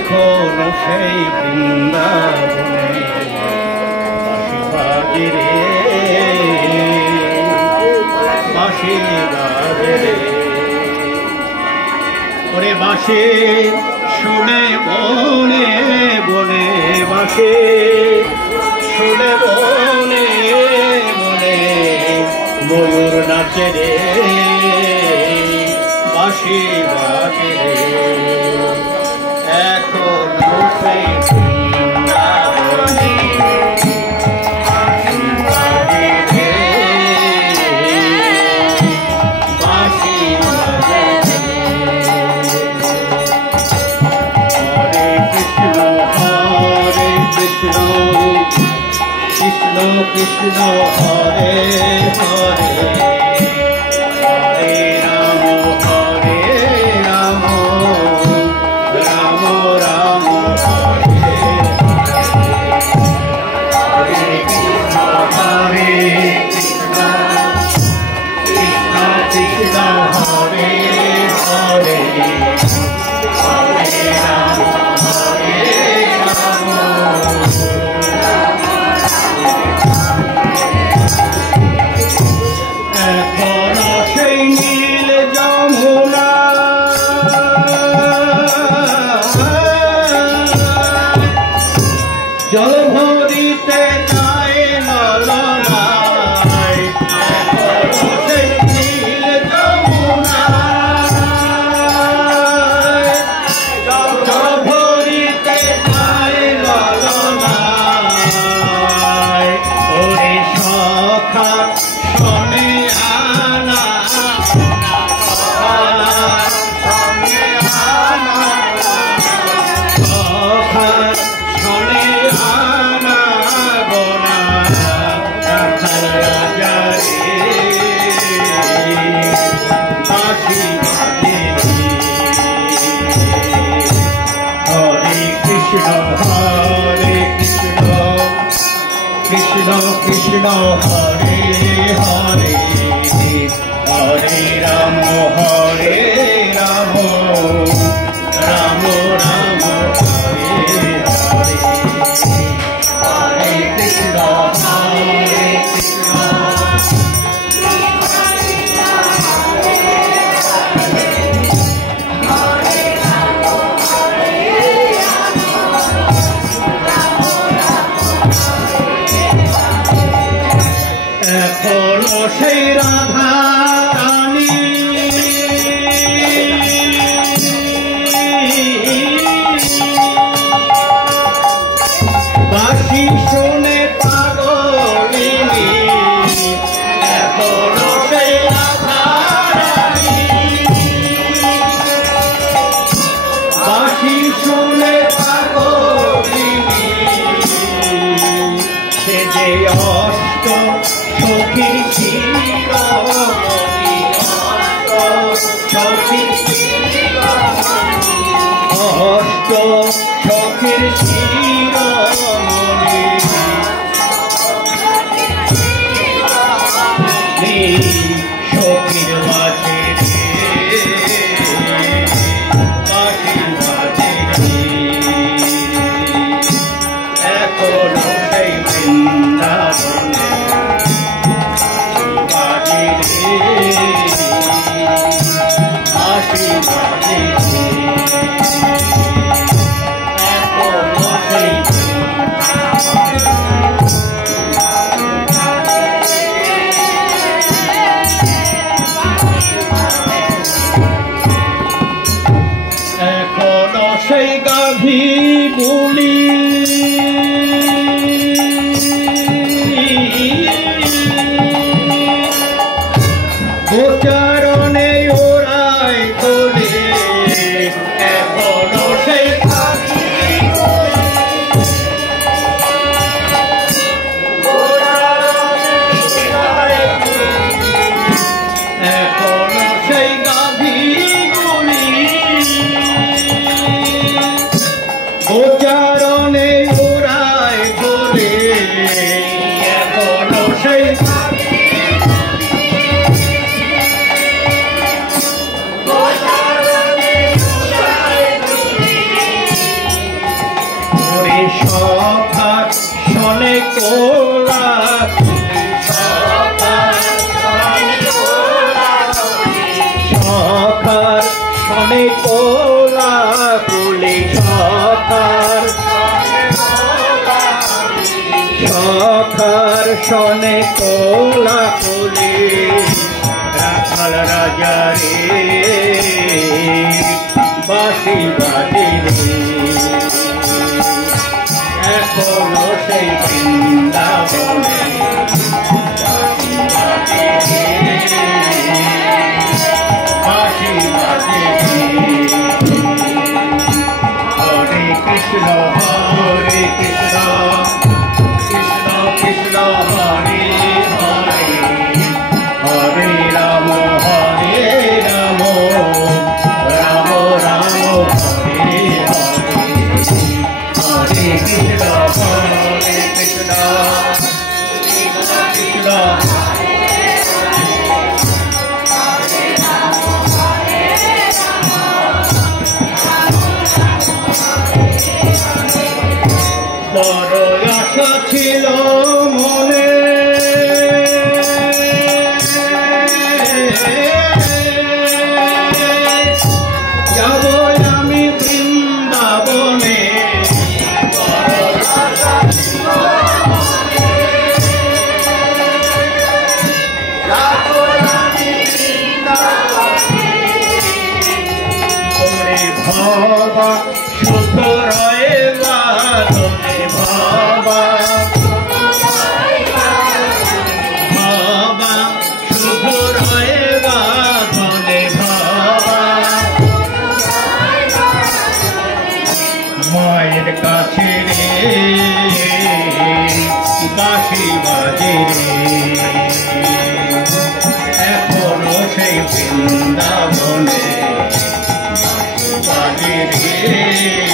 এখনো সেই বৃন্দাবনে বাঁশি বাজে রে, বাঁশি বাজে রে। ওরে বাঁশি শুনে বনে বনে, বাঁশি শুনে বনে বনে ময়ূর নাচে রে, বাঁশি বাজে রে। এখনো সেই বৃন্দাবনে বাঁশি বাজে রে, বাঁশি বাজে রে। হরে কৃষ্ণ হরে কৃষ্ণ, কৃষ্ণ কৃষ্ণ হরে হরে, হরে রাম হরে রাম, রাম রাম হরে হরে। কৃষ্ণ হরে কৃষ্ণ, কৃষ্ণ কৃষ্ণ হরে হরে, হরে রাম হরে রাম। এখনো সেই নীল যমুনা জল ভরিতে যায় ললনায়, এখনো সেই নীল যমুনা জল ভরিতে যায় ললনায়। ওরে সখা শোনে আনা, শোনে আনা, সখা শোনে আনা গোনা, রাখাল রাজা রে, বাঁশি বাজে রে। হরে কৃষ্ণ হরে কৃষ্ণ, কৃষ্ণ কৃষ্ণ হরে হরে, হরে রাম হরে রাম, রাম রাম হরে হরে, হরে কৃষ্ণ হরে কৃষ্ণ। এখনো সেই রাধা রানী বাঁশি শুনে পাগলিনী, এখনো সেই রাধা রানী বাঁশি শুনে পাগলিনী। সে যে অষ্ট সখীর শিরোমণি, অষ্ট সখীর শিরোমণি, অষ্ট সখীর শিরোমণি, সখীর মাঝে রে, বাঁশি বাজে রে। এখনো সেই বৃন্দাবনে বাঁশি বাজে রে, বাঁশি বাজে রে। এখনো সেই এখনো সেই গাভী গুলি গোচারণে ওরাই তোলে, এখনো সেই গাভী এখনো সেই গাভী গুলি গোচারণে ওরাই তোলে, এখনো সেই কোলা সখার শনে কোলা কুলি সখার সখার শনে কোলা কুলি রাখাল রাজা রে বাঁশি বাজে রে এখনো সেই বৃন্দাবনে বাঁশি বাজে রে হরে কৃষ্ণ হরে কৃষ্ণ কৃষ্ণ কৃষ্ণ হরে হরে হরে রাম রাম রাম হরে হরে হরে কৃষ্ণ কৃষ্ণ কৃষ্ণ বড় আশা ছিল মনে যাব আমি বৃন্দাবনে ভাবা সুখ রয়ে বাদনে ভাবা ভাবা সুখ রয়ে বাদনে ভাবা মায়ের কাছে রে বাঁশি বাজে রে এখনো সেই বৃন্দাবনে বাজে রে